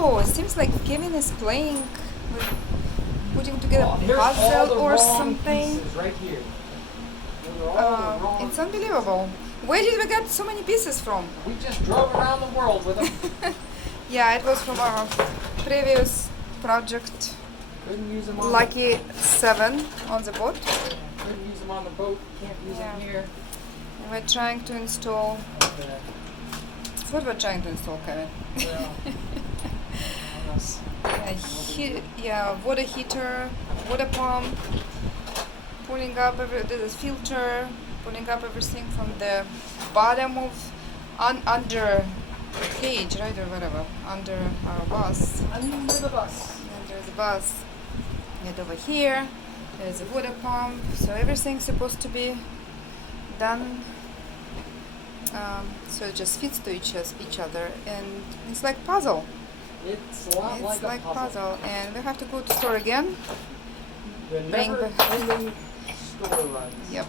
Oh, it seems like Kevin is playing with putting together a Here's all the puzzle or wrong something. pieces right here. Those are all the wrong It's unbelievable. Where did we get so many pieces from? We just drove around the world with them. Yeah, it was from our previous project, Couldn't use them on Lucky 7 on the boat. couldn't use them on the boat. Can't use them Yeah. here. And we're trying to install. Okay. What we're trying to install, Kevin? Well, unless- Water heater, water pump, pulling up this filter, pulling up everything from the bottom of under cage, right, or whatever, under our bus. Under the bus. And there's a bus. Get over here. There's a water pump. So everything's supposed to be done. So it just fits to each other, and it's like puzzle. It's a lot It's like a puzzle. and we have to go to store again. The Bring never-ending store runs. Yep.